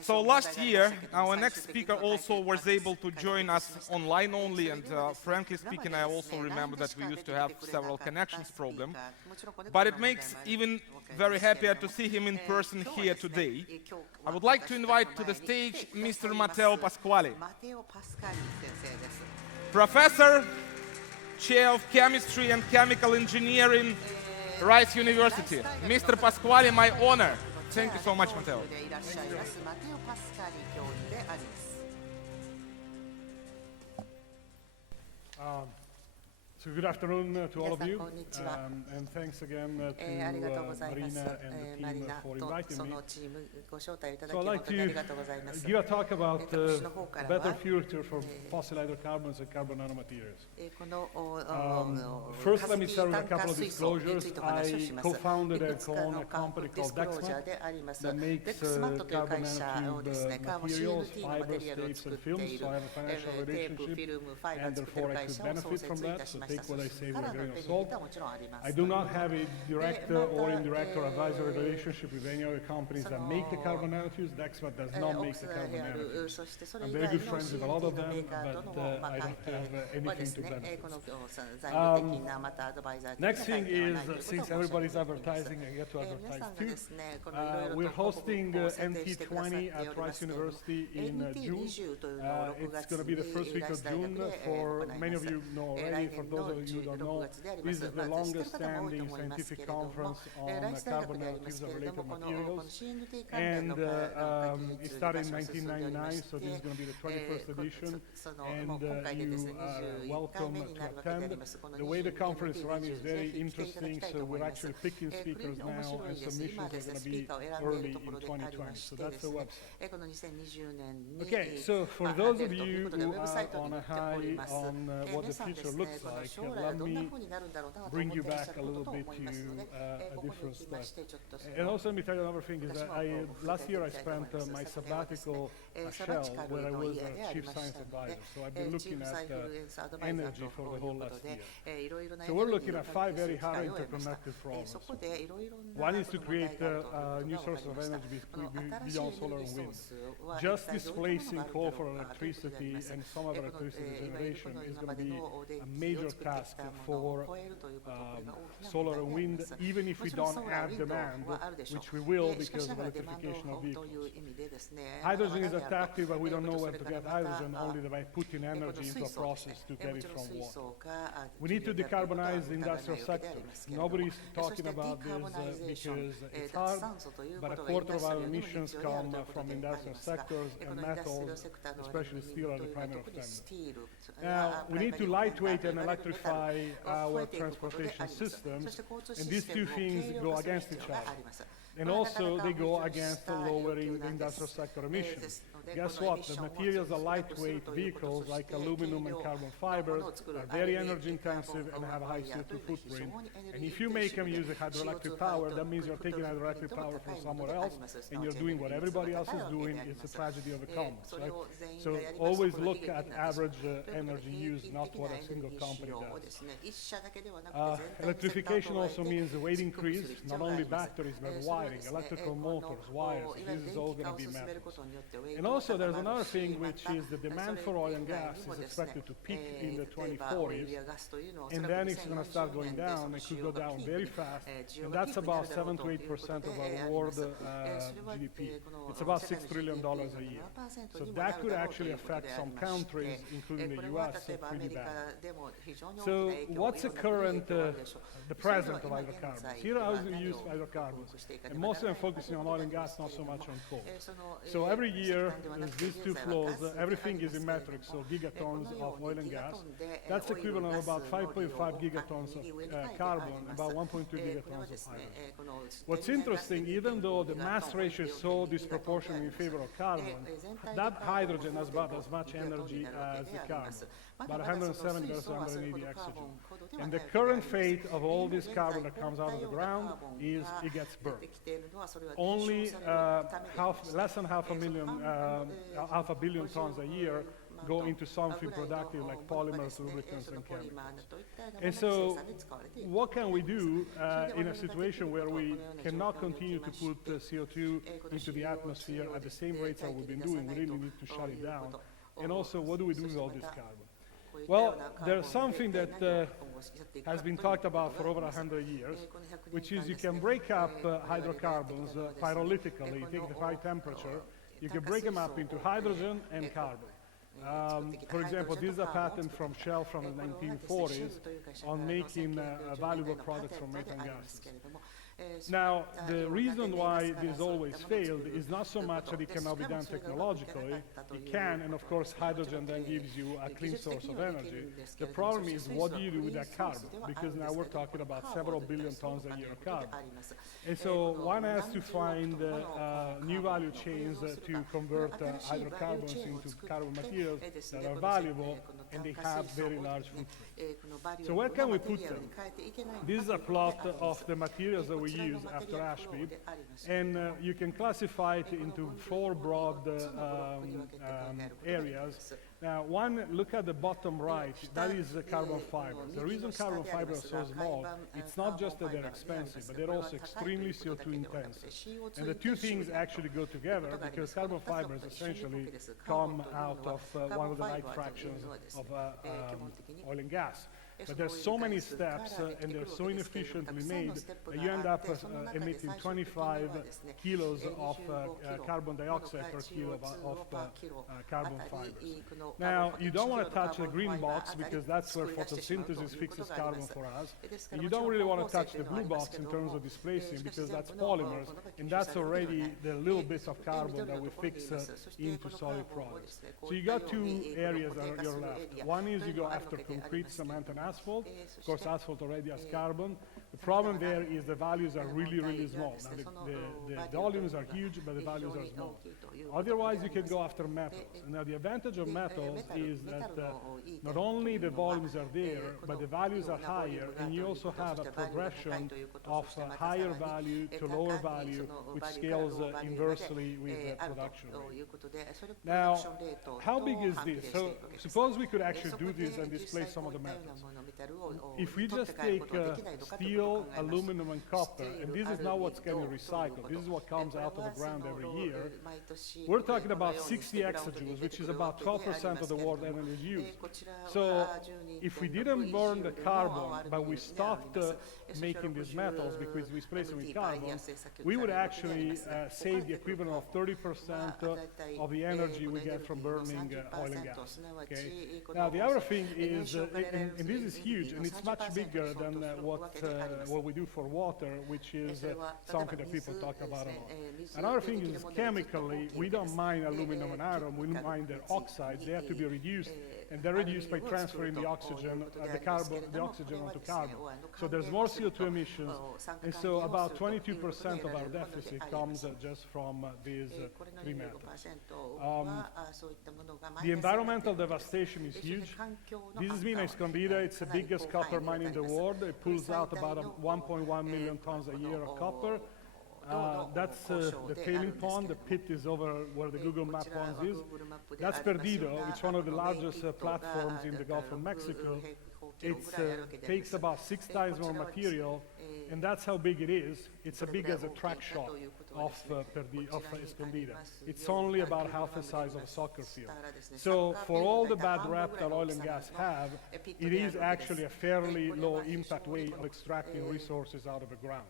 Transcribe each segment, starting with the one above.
So last year, our next speaker also was able to join us online only, and frankly speaking, I also remember that we used to have several connections problem. But it makes even very happier to see him in person here today. I would like to invite to the stage Mr. Matteo Pasquali, Professor, Chair of Chemistry and Chemical Engineering, Rice University. Mr. Pasquali, my honor. Thank you so much, Matteo. So good afternoon to all of you, and thanks again to Marina and the team for inviting me. So I'd like to give a talk about a better future for fossil hydrocarbons and carbon nanomaterials. First, let me start with a couple of disclosures. I co-founded and co-own a company called Dexmat that makes carbon nanotube materials, fibers, tapes, and films. So I have a financial relationship, and therefore I could benefit from that. So take what I say with a grain of salt. I do not have a direct or indirect or advisory relationship with any other companies that make the carbon nanotubes. Dexmat does not make the carbon nanotubes. I'm very good friends with a lot of them, but I don't have anything to benefit. Next thing is, since everybody's advertising, I get to advertise too. We're hosting NT20 at Rice University in June. It's going to be the first week of June. For many of you know already, for those of you who don't know, this is the longest standing scientific conference on carbon nanotubes and related materials. And it started in 1999, so this is going to be the 21st edition. And you are welcome to attend. The way the conference is run is very interesting, so we're actually picking speakers now, and submissions are going to be early in 2020. So that's the website. Okay, so for those of you who are on a high on what the future looks like, let me bring you back a little bit to a different step. And also let me tell you another thing is that last year I spent my sabbatical Shell, where I was Chief Science Advisor. So I've been looking at energy for the whole last year. So we're looking at 5 very highly interconnected problems. One is to create new sources of energy beyond solar and wind. Just displacing coal for electricity and some of electricity generation is going to be a major task for solar and wind, even if we don't have demand, which we will because of electrification of vehicles. Hydrogen is attractive, but we don't know where to get hydrogen, only by putting energy into a process to get it from water. We need to decarbonize the industrial sector. Nobody's talking about this because it's hard, but a quarter of our emissions come from industrial sectors, and metals, especially steel, are the primary offenders. Now, we need to lightweight and electrify our transportation systems, and these two things go against each other. And also, they go against lowering the industrial sector emissions. Guess what? The materials are lightweight vehicles like aluminum and carbon fibers are very energy intensive and have a high CO2 footprint. And if you make them using hydroelectric power, that means you're taking hydroelectric power from somewhere else and you're doing what everybody else is doing. It's a tragedy of the commons, right? So always look at average energy use, not what a single company does. Electrification also means a weight increase, not only batteries, but wiring, electrical motors, wires. This is all going to be metals. And also, there's another thing, which is the demand for oil and gas is expected to peak in the 2040s, and then it's going to start going down. It could go down very fast, and that's about 7 to 8% of our world GDP. It's about $6 trillion a year. So that could actually affect some countries, including the US, pretty bad. So what's the current, the present of hydrocarbons? Here how we use hydrocarbons, and mostly I'm focusing on oil and gas, not so much on coal. So every year, there's these two flows, everything is in metrics, so gigatons of oil and gas. That's equivalent of about 5.5 gigatons of carbon, about 1.2 gigatons of hydrogen. What's interesting, even though the mass ratio is so disproportionate in favor of carbon, that hydrogen has about as much energy as the carbon, about 170 versus 180 oxygen. And the current fate of all this carbon that comes out of the ground is it gets burned. Only less than half a billion tons a year go into something productive like polymers, lubricants, and chemicals. And so what can we do in a situation where we cannot continue to put CO2 into the atmosphere at the same rates that we've been doing? We really need to shut it down. And also, what do we do with all this carbon? Well, there's something that has been talked about for over 100 years, which is you can break up hydrocarbons pyrolytically, you take the high temperature, you can break them up into hydrogen and carbon. For example, this is a patent from Shell from the 1940s on making valuable products from methane gases. Now, the reason why this always failed is not so much that it cannot be done technologically. It can, and of course, hydrogen then gives you a clean source of energy. The problem is, what do you do with that carbon? Because now we're talking about several billion tons a year of carbon. And so one has to find new value chains to convert hydrocarbons into carbon materials that are valuable and they have very large footprints. So where can we put them? This is a plot of the materials that we use after Ashby, and you can classify it into four broad areas. Now, one, look at the bottom right, that is carbon fibers. The reason carbon fibers are so small, it's not just that they're expensive, but they're also extremely CO2 intensive. And the two things actually go together because carbon fibers essentially come out of one of the light fractions of oil and gas. But there's so many steps and they're so inefficiently made that you end up emitting 25 kilos of carbon dioxide per kilo of carbon fibers. Now, you don't want to touch the green box because that's where photosynthesis fixes carbon for us. And you don't really want to touch the blue box in terms of displacing because that's polymers, and that's already the little bit of carbon that we fix into solid products. So you got two areas that are your left. One is you go after concrete, cement, and asphalt. Of course, asphalt already has carbon. The problem there is the values are really, really small. Now, the volumes are huge, but the values are small. Otherwise, you can go after metals. Now, the advantage of metals is that not only the volumes are there, but the values are higher, and you also have a progression of higher value to lower value, which scales inversely with the production rate. Now, how big is this? So, suppose we could actually do this and display some of the metals. If we just take steel, aluminum, and copper, and this is not what's getting recycled, this is what comes out of the ground every year, we're talking about 60 exajoules, which is about 12% of the world energy used. So if we didn't burn the carbon, but we stopped making these metals because we replace them with carbon, we would actually save the equivalent of 30% of the energy we get from burning oil and gas. Okay? Now, the other thing is, and this is huge, and it's much bigger than what we do for water, which is something that people talk about a lot. Another thing is chemically, we don't mine aluminum and iron, we mine their oxides. They have to be reduced, and they're reduced by transferring the oxygen, the oxygen onto carbon. So there's more CO2 emissions, and so about 22% of our deficit comes just from these three metals. The environmental devastation is huge. This is Mina Escondida. It's the biggest copper mine in the world. It pulls out about 1.1 million tons a year of copper. That's the tailing pond. The pit is over where the Google Map ponds is. That's Perdido. It's one of the largest platforms in the Gulf of Mexico. It takes about 6 times more material, and that's how big it is. It's as big as a track shot of Escondida. It's only about half the size of a soccer field. So for all the bad rap that oil and gas have, it is actually a fairly low impact way of extracting resources out of the ground.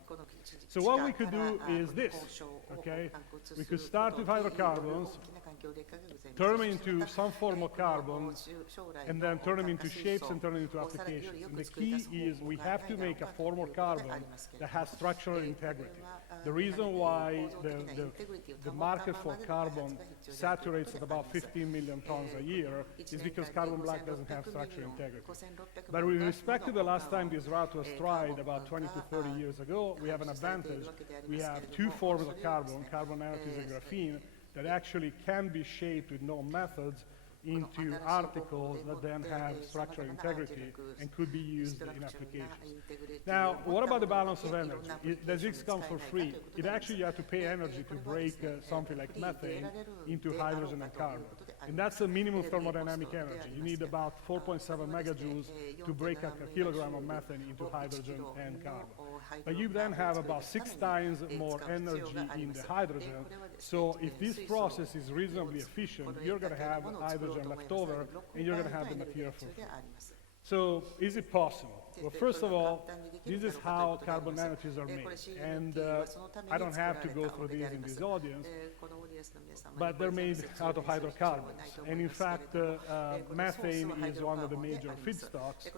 So what we could do is this, okay? We could start with hydrocarbons, turn them into some form of carbon, and then turn them into shapes and turn them into applications. And the key is we have to make a form of carbon that has structural integrity. The reason why the market for carbon saturates at about 15 million tons a year is because carbon black doesn't have structural integrity. But with respect to the last time this route was tried about 20 to 30 years ago, we have an advantage. We have two forms of carbon nanotubes and graphene, that actually can be shaped with known methods into articles that then have structural integrity and could be used in applications. Now, what about the balance of energy? Does this come for free? It actually, you have to pay energy to break something like methane into hydrogen and carbon. And that's the minimum thermodynamic energy. You need about 4.7 megajoules to break up a kilogram of methane into hydrogen and carbon. But you then have about 6 times more energy in the hydrogen. So if this process is reasonably efficient, you're going to have hydrogen left over, and you're going to have the material for free. So is it possible? Well, first of all, this is how carbon nanotubes are made. And I don't have to go through these in this audience, but they're made out of hydrocarbons. And in fact, methane is one of the major feedstocks.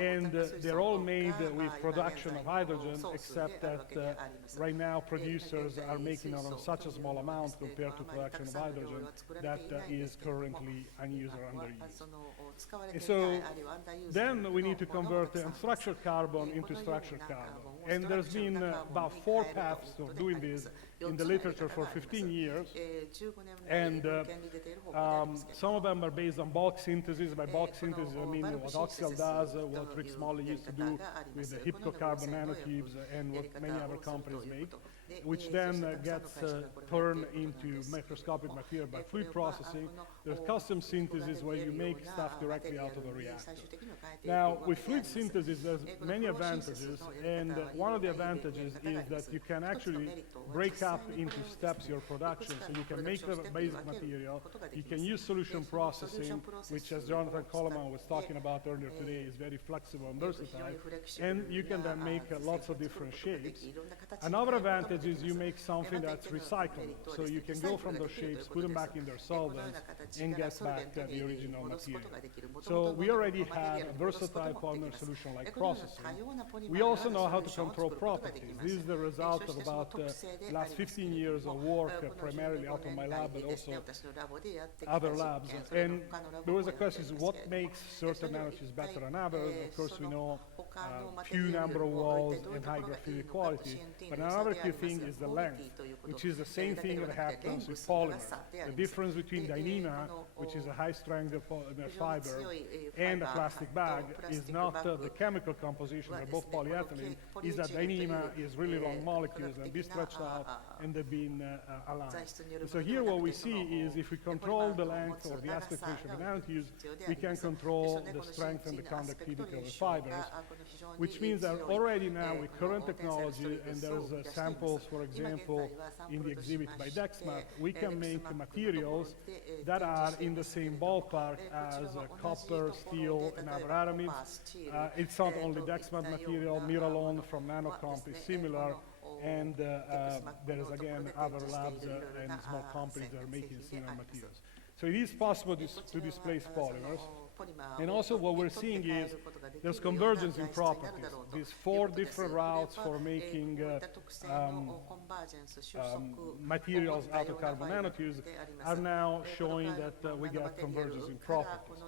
And they're all made with production of hydrogen, except that right now producers are making it on such a small amount compared to production of hydrogen that is currently unused or underused. And so then we need to convert unstructured carbon into structured carbon. And there's been about 4 paths of doing this in the literature for 15 years. And some of them are based on bulk synthesis. By bulk synthesis, I mean what Oxyal does, what Rick Smalley used to do with the Hydrocarbon nanotubes, and what many other companies make, which then gets turned into microscopic material by fluid processing. There's custom synthesis where you make stuff directly out of the reactor. Now, with fluid synthesis, there's many advantages, and one of the advantages is that you can actually break up into steps your production, so you can make the basic material, you can use solution processing, which, as Jonathan Coleman was talking about earlier today, is very flexible and versatile, and you can then make lots of different shapes. Another advantage is you make something that's recyclable, so you can go from those shapes, put them back in their solvents, and get back the original material. So we already have a versatile polymer solution like processing. We also know how to control properties. This is the result of about the last 15 years of work, primarily out of my lab, but also other labs. And there was a question, is what makes certain nanotubes better than others? Of course, we know few number of walls and high graphene quality, but another key thing is the length, which is the same thing that happens with polymers. The difference between Dyneema, which is a high-strength fiber, and a plastic bag is not the chemical composition, they're both polyethylene, is that Dyneema is really long molecules and be stretched out and they've been aligned. And so here what we see is if we control the length or the aspect ratio of the nanotubes, we can control the strength and the conductivity of the fibers, which means that already now with current technology, and there's samples, for example, in the exhibit by Dexmat, we can make materials that are in the same ballpark as copper, steel, and other aramids. It's not only Dexmat material, Miralon from Nanocomp is similar, and there's again other labs and small companies that are making similar materials. So it is possible to displace polymers. And also what we're seeing is there's convergence in properties. These 4 different routes for making materials out of carbon nanotubes are now showing that we get convergence in properties.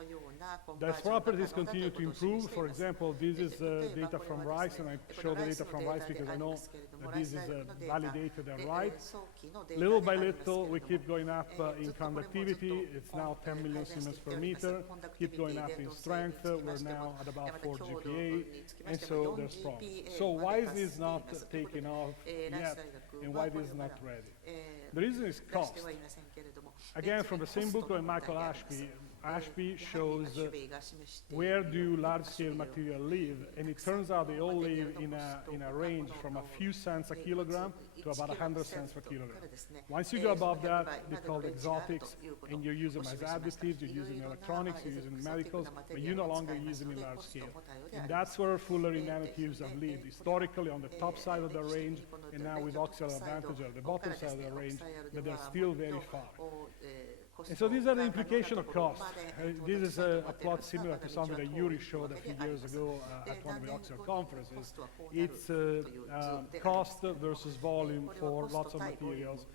Those properties continue to improve. For example, this is data from Rice, and I show the data from Rice because I know that this is validated and right. Little by little, we keep going up in conductivity. It's now 10 million Siemens per meter. Keep going up in strength. We're now at about 4 GPa, and so there's problems. So why is this not taking off yet, and why this is not ready? The reason is cost. Again, from the same book by Michael Ashby shows where do large-scale material live, and it turns out they all live in a range from a few cents a kilogram to about 100 cents per kilogram. Once you go above that, they're called exotics, and you use them as additives, you're using electronics, you're using medicals, but you no longer use them in large scale. And that's where Fullerene nanotubes have lived, historically on the top side of the range, and now with Oxyal advantage at the bottom side of the range, but they're still very far. And so these are the implications of cost. This is a plot similar to something that Yuri showed a few years ago at one of the Oxford conferences. It's cost versus volume for lots of materials.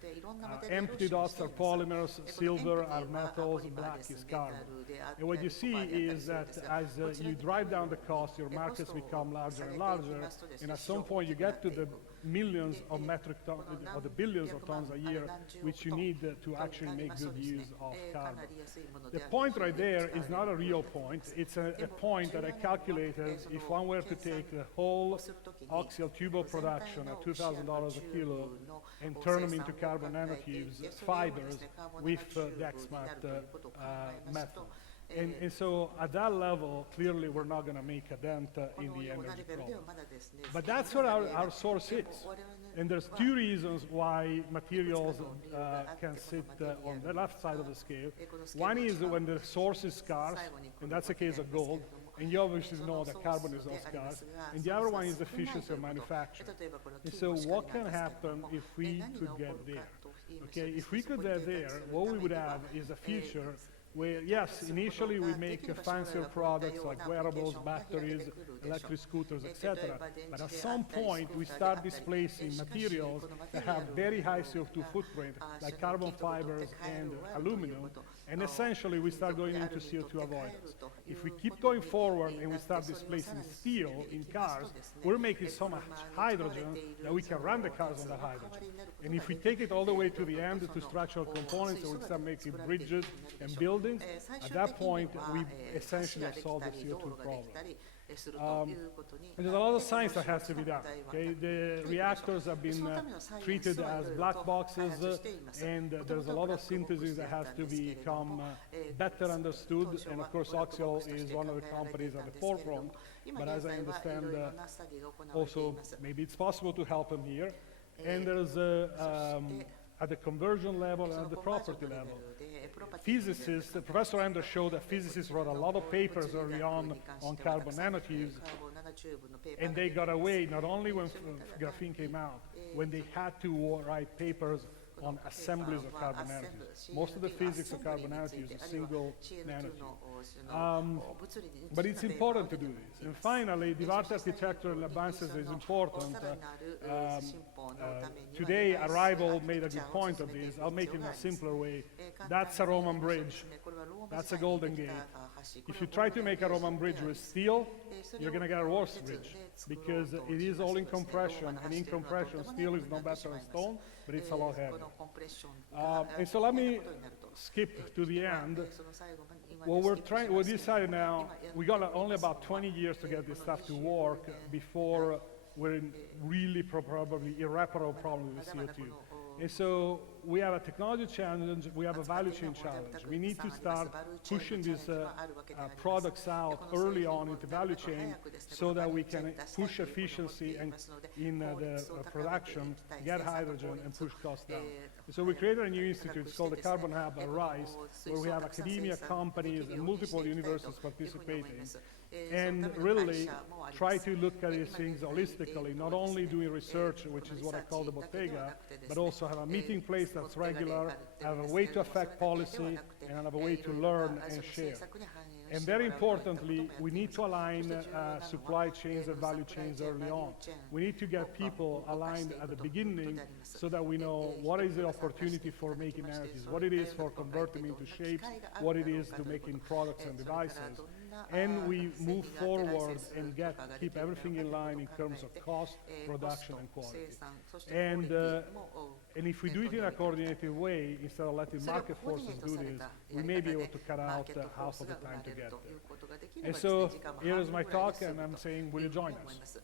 Empty dots are polymers, silver are metals, black is carbon. And what you see is that as you drive down the cost, your markets become larger and larger, and at some point you get to the millions of metric tons, or the billions of tons a year, which you need to actually make good use of carbon. The point right there is not a real point. It's a point that I calculated if one were to take the whole axial tubal production at $2,000 a kilo and turn them into carbon nanotubes, fibers, with the XMAT method. And so at that level, clearly we're not going to make a dent in the energy problem. But that's where our source is. And there's two reasons why materials can sit on the left side of the scale. One is when the source is scarce, and that's the case of gold. And you obviously know that carbon is not scarce. And the other one is efficiency of manufacture. And so what can happen if we could get there? Okay, if we could get there, what we would have is a future where, yes, initially we make fancier products like wearables, batteries, electric scooters, etc. But at some point, we start displacing materials that have very high CO2 footprint, like carbon fibers and aluminum, and essentially we start going into CO2 avoidance. If we keep going forward and we start displacing steel in cars, we're making so much hydrogen that we can run the cars on the hydrogen. And if we take it all the way to the end to structural components, and we start making bridges and buildings, at that point we essentially have solved the CO2 problem. And there's a lot of science that has to be done. Okay? The reactors have been treated as black boxes, and there's a lot of synthesis that has to become better understood. And of course, Oxial is one of the companies at the forefront. But as I understand, also maybe it's possible to help them here. And there's at the conversion level and at the property level. Physicists, Professor Anders showed that physicists wrote a lot of papers early on carbon nanotubes, and they got away not only when graphene came out, when they had to write papers on assemblies of carbon nanotubes. Most of the physics of carbon nanotubes is single nanotube. But it's important to do this. And finally, device architectural advances is important. Today, Arrival made a good point of this. I'll make it in a simpler way. That's a Roman bridge. That's a Golden Gate. If you try to make a Roman bridge with steel, you're going to get a worse bridge, because it is all in compression, and in compression, steel is no better than stone, but it's a lot heavier. And so let me skip to the end. We decided now, we got only about 20 years to get this stuff to work before we're in really probably irreparable problem with CO2. And so we have a technology challenge, we have a value chain challenge. We need to start pushing these products out early on into value chain so that we can push efficiency and in the production, get hydrogen, and push costs down. And so we created a new institute, it's called the Carbon Hub at RISE, where we have academia, companies, and multiple universities participating, and really try to look at these things holistically, not only doing research, which is what I call the bottega, but also have a meeting place that's regular, have a way to affect policy, and have a way to learn and share. And very importantly, we need to align supply chains and value chains early on. We need to get people aligned at the beginning so that we know what is the opportunity for making nanotubes, what it is for converting into shapes, what it is to making products and devices. And we move forward and keep everything in line in terms of cost, production, and quality. And if we do it in a coordinated way, instead of letting market forces do this, we may be able to cut out half of the time to get there. And so here is my talk, and I'm saying, will you join us?